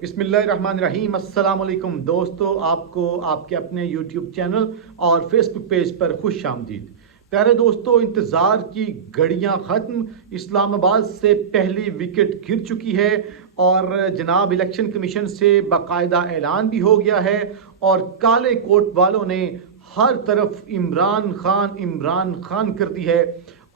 बिस्मिल्लाहिर्रहमानिर्रहीम। अस्सलाम वालेकुम दोस्तों, आपको आपके अपने यूट्यूब चैनल और फेसबुक पेज पर खुश आमदीद। प्यारे दोस्तों, इंतज़ार की घड़ियां ख़त्म। इस्लामाबाद से पहली विकेट गिर चुकी है और जनाब इलेक्शन कमीशन से बाकायदा ऐलान भी हो गया है और काले कोट वालों ने हर तरफ इमरान खान कर दी है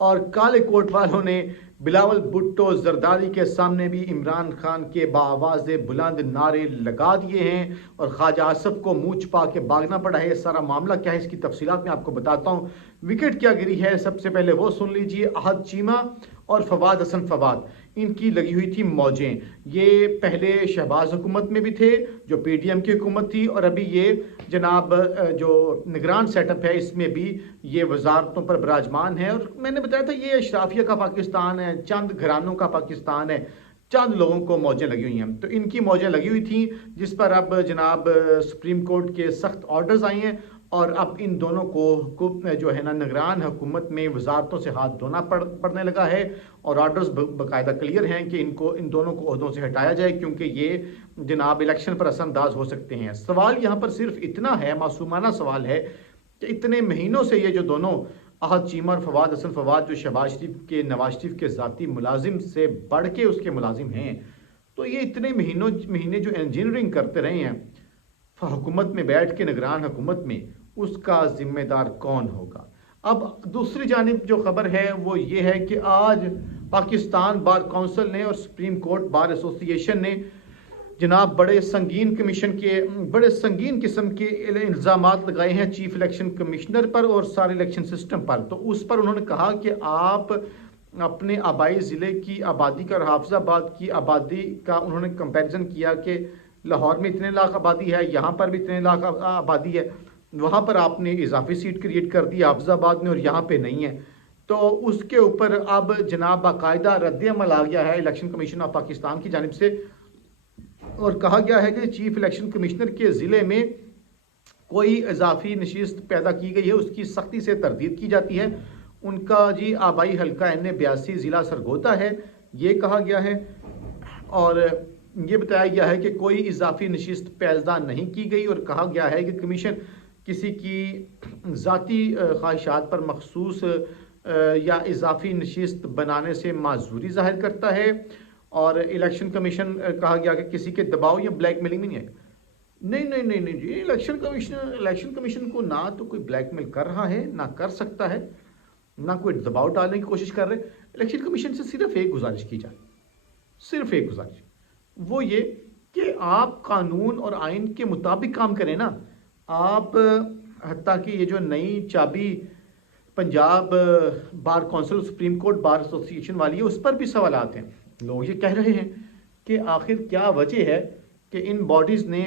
और काले कोट वालों ने बिलावल भुट्टो जरदारी के सामने भी इमरान खान के बाआवाज़ बुलंद नारे लगा दिए हैं और ख्वाजा आसिफ को मुँह छुपा के भागना पड़ा है। सारा मामला क्या है, इसकी तफसीलात मैं आपको बताता हूँ। विकेट क्या गिरी है, सबसे पहले वो सुन लीजिए। अहद चीमा और फवाद हसन फवाद, इनकी लगी हुई थी मौजें। ये पहले शहबाज हुकूमत में भी थे जो पीडीएम की हुकूमत थी, और अभी ये जनाब जो निगरान सेटअप है इसमें भी ये वजारतों पर विराजमान है। और मैंने बताया था ये अशराफिया का पाकिस्तान है, चंद घरानों का पाकिस्तान है, चंद लोगों को मौजें लगी हुई हैं। तो इनकी मौजें लगी हुई थी, जिस पर अब जनाब सुप्रीम कोर्ट के सख्त ऑर्डर्स आए हैं और अब इन दोनों को जो है ना निगरान हुकूमत में वजारतों से हाथ धोना पड़ने लगा है और ऑर्डर्स बाकायदा क्लियर हैं कि इन दोनों को ओहदों से हटाया जाए, क्योंकि ये जनाब इलेक्शन पर असरअंदाज हो सकते हैं। सवाल यहाँ पर सिर्फ इतना है, मासूमाना सवाल है, कि इतने महीनों से ये जो दोनों अहद चीमा और फवाद हसन फवाद जो नवाज शरीफ के ज़ाती मुलाजिम से बढ़ के उसके मुलाजिम हैं, तो ये इतने महीने जो इंजीनियरिंग करते रहे हैं हुकूमत में बैठ के, निगरान हुकूमत में, उसका जिम्मेदार कौन होगा। अब दूसरी जानिब जो खबर है वो ये है कि आज पाकिस्तान बार काउंसिल ने और सुप्रीम कोर्ट बार एसोसिएशन ने जनाब बड़े संगीन किस्म के इल्ज़ामात लगाए हैं चीफ इलेक्शन कमिश्नर पर और सारे इलेक्शन सिस्टम पर। तो उस पर उन्होंने कहा कि आप अपने आबाई ज़िले की आबादी का और हाफिज़ाबाद की आबादी का उन्होंने कंपैरिजन किया कि लाहौर में इतने लाख आबादी है, यहाँ पर भी इतने लाख आबादी है, वहाँ पर आपने इजाफी सीट क्रिएट कर दी हाफिज़ाबाद में और यहाँ पे नहीं है। तो उसके ऊपर अब जनाब बाकायदा रद्द-ए-अमल आ गया है इलेक्शन कमीशन ऑफ पाकिस्तान की जानिब से और कहा गया है कि चीफ इलेक्शन कमिश्नर के ज़िले में कोई इजाफी नशिस्त पैदा की गई है उसकी सख्ती से तरदीद की जाती है। उनका जी आबाई हल्का N82 ज़िला सरगोदा है, ये कहा गया है। और ये बताया गया है कि कोई इजाफी नशिस्त पैदा नहीं की गई और कहा गया है कि कमीशन किसी की ज़ाती ख्वाहिशात पर मखसूस या इजाफी नशिस्त बनाने से माजूरी जाहिर करता है। और इलेक्शन कमीशन कहा गया कि किसी के दबाव या ब्लैकमेलिंग में नहीं है। नहीं जी, इलेक्शन कमीशन को ना तो कोई ब्लैकमेल कर रहा है, ना कर सकता है, ना कोई दबाव डालने की कोशिश कर रहे। इलेक्शन कमीशन से सिर्फ एक गुजारिश की जाए, सिर्फ एक गुजारिश, वो ये कि आप कानून और आइन के मुताबिक काम करें ना। आप हत्ता कि ये जो नई चाबी Punjab bar council supreme court bar association वाली है, उस पर भी सवाल आते हैं। लोग ये कह रहे हैं कि आखिर क्या वजह है कि इन बॉडीज़ ने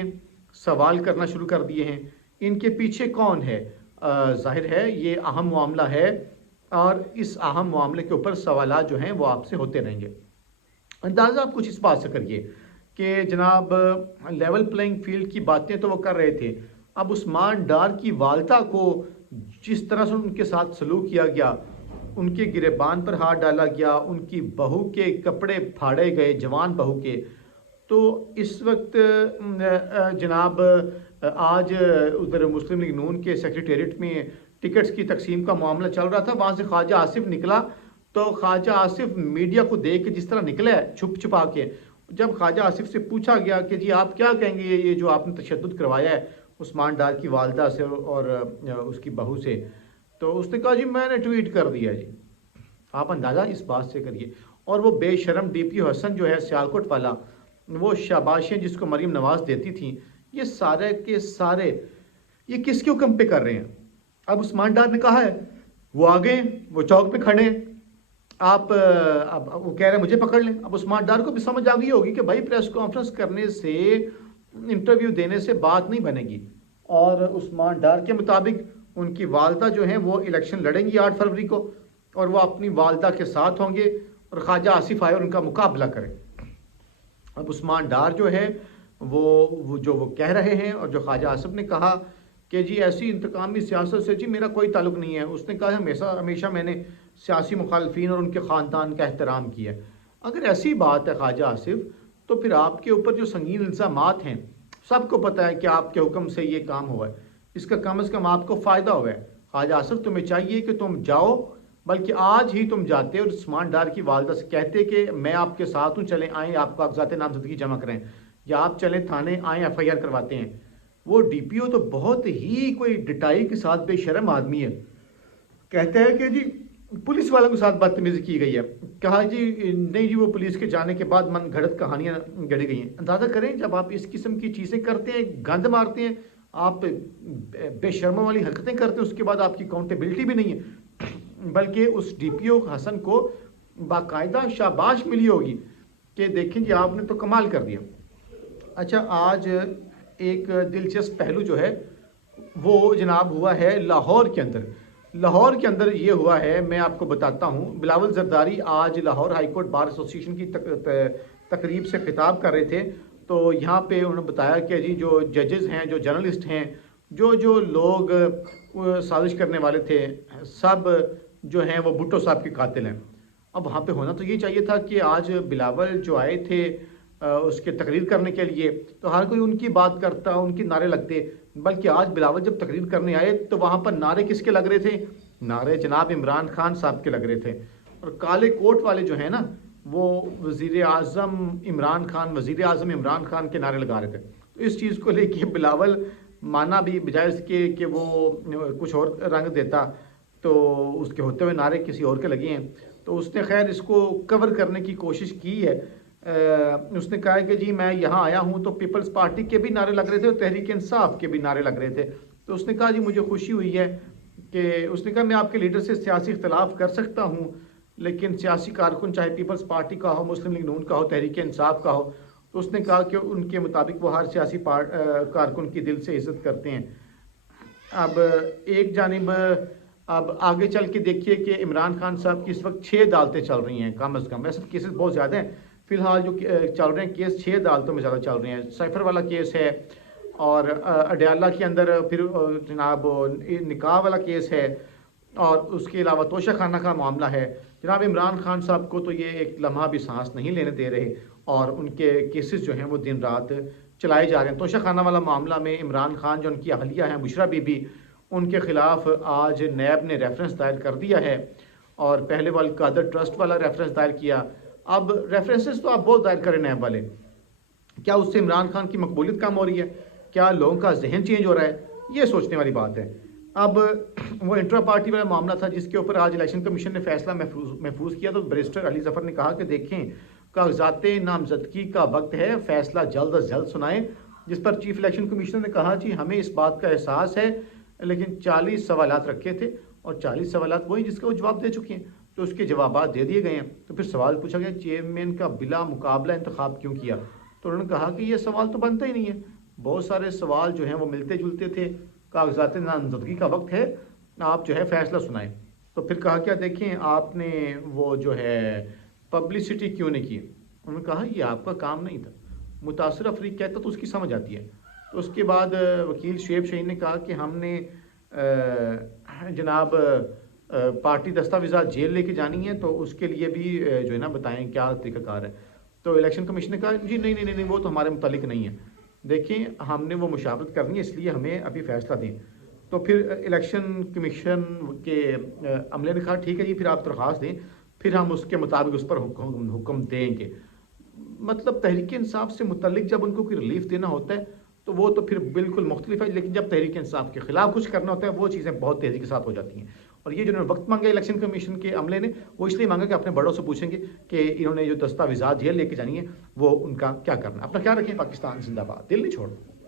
सवाल करना शुरू कर दिए हैं, इनके पीछे कौन है। जाहिर है ये अहम मामला है और इस अहम मामले के ऊपर सवाल जो हैं वो आपसे होते रहेंगे। अंदाज़ा आप कुछ इस बात से करिए कि जनाब लेवल प्लेइंग फील्ड की बातें तो वो कर रहे थे, अब उस्मान डार की वालदा को जिस तरह से उनके साथ सलूक किया गया, उनके गिरेबान पर हाथ डाला गया, उनकी बहू के कपड़े फाड़े गए, जवान बहू के। तो इस वक्त जनाब आज उधर मुस्लिम लीग नून के सेक्रेटेरिएट में टिकट्स की तकसीम का मामला चल रहा था, वहाँ से ख्वाजा आसिफ निकला। तो ख्वाजा आसिफ मीडिया को देख के जिस तरह निकला है छुप छुपा के, जब ख्वाजा आसिफ से पूछा गया कि जी आप क्या कहेंगे ये जो आपने तशद्दुद करवाया है उस्मान डार की वालदा से और उसकी बहू से, तो उसने कहा जी मैंने ट्वीट कर दिया। जी आप अंदाज़ा इस बात से करिए। और वो बेशरम DPO हसन जो है सियालकोट वाला, वो शाबाशियाँ जिसको मरीम नवाज देती थी, ये सारे के सारे ये किसके हुक्म पे कर रहे हैं। अब उस्मान डार ने कहा है, वो आ गए, वो चौक पे खड़े हैं, आप अब वो कह रहे हैं मुझे पकड़ लें। अब उस्मान डार को भी समझ आ गई होगी कि भाई प्रेस कॉन्फ्रेंस करने से, इंटरव्यू देने से बात नहीं बनेगी। और उस्मान डार के मुताबिक उनकी वालदा जो है वो इलेक्शन लड़ेंगी 8 फरवरी को और वो अपनी वालदा के साथ होंगे और ख्वाजा आसिफ आए और उनका मुकाबला करें। अब उस्मान डार जो है वो कह रहे हैं और जो ख्वाजा आसिफ ने कहा कि जी ऐसी इंतकामी सियासत से जी मेरा कोई ताल्लुक नहीं है। उसने कहा हमेशा मैंने सियासी मुखालफिन और उनके ख़ानदान का एहतराम किया। अगर ऐसी बात है ख्वाजा आसिफ, تو پھر آپ کے اوپر جو سنگین الزامات ہیں، سب کو پتہ ہے کہ آپ کے حکم سے یہ کام ہوا ہے، اس کا کم از کم آپ کو فائدہ ہوا ہے۔ خواجہ آصف تمہیں چاہیے کہ تم جاؤ، بلکہ آج ہی تم جاتے اور عثمان ڈار کی والدہ سے کہتے کہ میں آپ کے ساتھ ہوں، چلیں آئیں آپ کاغذات نامزدگی جمع کریں، یا آپ چلیں تھانے آئیں ایف آئی آر کرواتے ہیں۔ وہ ڈی پی او تو بہت ہی کوئی ڈٹائی کے ساتھ بے شرم آدمی ہے، کہتا ہے کہ جی پولیس والوں کے ساتھ بدتمیزی کی گئی ہے۔ کہا جی نہیں جی، وہ پولیس کے جانے کے بعد من گھڑت کہانیاں گڑی گئی ہیں۔ اندازہ کریں جب آپ اس قسم کی چیزیں کرتے ہیں، گند مارتے ہیں، آپ بے شرموں والی حرکتیں کرتے ہیں، اس کے بعد آپ کی اکاؤنٹیبلٹی بھی نہیں ہے، بلکہ اس ڈی پی او حسن کو باقاعدہ شاباش ملی ہوگی کہ دیکھیں جی آپ نے تو کمال کر دیا۔ اچھا، آج ایک دلچسپ پہلو جو ہے وہ جناب ہوا ہے لاہور کے اندر۔ لاہور کے اندر یہ ہوا ہے، میں آپ کو بتاتا ہوں۔ بلاول زرداری آج لاہور ہائی کورٹ بار ایسوسی ایشن کی تقریب سے خطاب کر رہے تھے، تو یہاں پہ انہوں نے بتایا کہ جی جو ججز ہیں، جو جرنلسٹ ہیں، جو لوگ سازش کرنے والے تھے، سب جو ہیں وہ بھٹو صاحب کے قاتل ہیں۔ اب وہاں پہ ہونا تو یہ چاہیے تھا کہ آج بلاول جو آئے تھے اس کے تقریر کرنے کے لیے، تو ہر کوئی ان کی بات کرتا، ان کے نعرے لگتے، بلکہ آج بلاول جب تقریر کرنے آئے تو وہاں پر نعرے کس کے لگ رہے تھے؟ نعرے جناب عمران خان صاحب کے لگ رہے تھے، اور کالے کوٹ والے جو ہیں نا، وہ وزیر اعظم عمران خان کے نعرے لگا رہے تھے۔ تو اس چیز کو لے کے بلاول مانا بھی بجائے اس کے کہ وہ کچھ اور رنگ دیتا، تو اس کے ہوتے ہوئے نعرے کسی اور کے لگے ہیں، تو اس نے خیر اس کو کور کرنے کی کوشش کی ہے۔ اس نے کہا کہ جی میں یہاں آیا ہوں تو پیپلز پارٹی کے بھی نعرے لگ رہے تھے اور تحریک انصاف کے بھی نعرے لگ رہے تھے، تو اس نے کہا جی مجھے خوشی ہوئی ہے کہ اس نے کہا میں آپ کے لیڈر سے سیاسی اختلاف کر سکتا ہوں، لیکن سیاسی کارکن چاہے پیپلز پارٹی کا ہو، مسلم لیگ نون کا ہو، تحریک انصاف کا ہو، تو اس نے کہا کہ ان کے مطابق وہ ہر سیاسی کارکن کی دل سے عزت کرتے ہیں۔ اب ایک جانب اب آگے چل کے دیکھیے کہ عمران خان صاحب کی اس وقت 6 عدالتیں چل رہی ہیں کم از کم، ویسے کیسز بہت زیادہ ہیں، فی الحال جو چل رہے ہیں کیس 6 عدالتوں میں زیادہ چل رہے ہیں۔ سائفر والا کیس ہے، اور اڈیالہ کے اندر پھر جناب نکاح والا کیس ہے، اور اس کے علاوہ توشہ خانہ کا معاملہ ہے۔ جناب عمران خان صاحب کو تو یہ ایک لمحہ بھی سانس نہیں لینے دے رہے، اور ان کے کیسز جو ہیں وہ دن رات چلائے جا رہے ہیں۔ توشہ خانہ والا معاملہ میں عمران خان جو ان کی اہلیہ ہیں بشرا بی بی، ان کے خلاف آج نیب نے ریفرنس دائر کر دیا ہے، اور پہلے والا قادر ٹرسٹ والا ریفرنس دائر کیا۔ اب ریفرنسز تو آپ بہت دائر کریں نیب والے، کیا اس سے عمران خان کی مقبولیت کم ہو رہی ہے؟ کیا لوگوں کا ذہن چینج ہو رہا ہے؟ یہ سوچنے والی بات ہے۔ اب وہ انٹرا پارٹی والا معاملہ تھا جس کے اوپر آج الیکشن کمیشن نے فیصلہ محفوظ کیا، تو بیرسٹر علی ظفر نے کہا کہ دیکھیں کاغذات نامزدگی کا وقت ہے، فیصلہ جلد از جلد سنائیں، جس پر چیف الیکشن کمیشنر نے کہا جی ہمیں اس بات کا احساس ہے، لیکن 40 سوالات رکھے تھے اور 40 سوالات وہی جس کا وہ جواب دے چکے ہیں، تو اس کے جوابات دے دیے گئے ہیں۔ تو پھر سوال پوچھا گیا چیئرمین کا بلا مقابلہ انتخاب کیوں کیا؟ تو انہوں نے کہا کہ یہ سوال تو بنتا ہی نہیں ہے، بہت سارے سوال جو ہیں وہ ملتے جلتے تھے، کاغذات نامزدگی کا وقت ہے، آپ جو ہے فیصلہ سنائیں۔ تو پھر کہا کیا دیکھیں آپ نے وہ جو ہے پبلسٹی کیوں نہیں کی؟ انہوں نے کہا یہ آپ کا کام نہیں تھا، متاثر افریق کہتا تو اس کی سمجھ آتی ہے۔ تو اس کے بعد وکیل شعیب شہین نے کہا کہ ہم نے جناب پارٹی دستاویزات جیل لے کے جانی ہے، تو اس کے لیے بھی جو ہے نا بتائیں کیا طریقہ کار ہے۔ تو الیکشن کمیشن نے کہا جی نہیں وہ تو ہمارے متعلق نہیں ہے، دیکھیں ہم نے وہ مشاورت کرنی ہے، اس لیے ہمیں ابھی فیصلہ دیں۔ تو پھر الیکشن کمیشن کے عملے نے کہا ٹھیک ہے جی، پھر آپ درخواست دیں، پھر ہم اس کے مطابق اس پر حکم دیں گے۔ مطلب تحریک انصاف سے متعلق جب ان کو کوئی ریلیف دینا ہوتا ہے تو وہ تو پھر بالکل مختلف ہے، لیکن جب تحریک انصاف کے خلاف کچھ کرنا ہوتا ہے وہ چیزیں بہت تیزی کے ساتھ ہو جاتی ہیں۔ اور یہ جنہوں نے وقت مانگا الیکشن کمیشن کے عملے نے، وہ اس لیے مانگا کہ اپنے بڑوں سے پوچھیں گے کہ انہوں نے جو دستاویزات جیل لے کے جانی ہے وہ ان کا کیا کرنا ہے۔ اپنا خیال رکھیں، پاکستان زندہ باد، دل نہیں چھوڑنا۔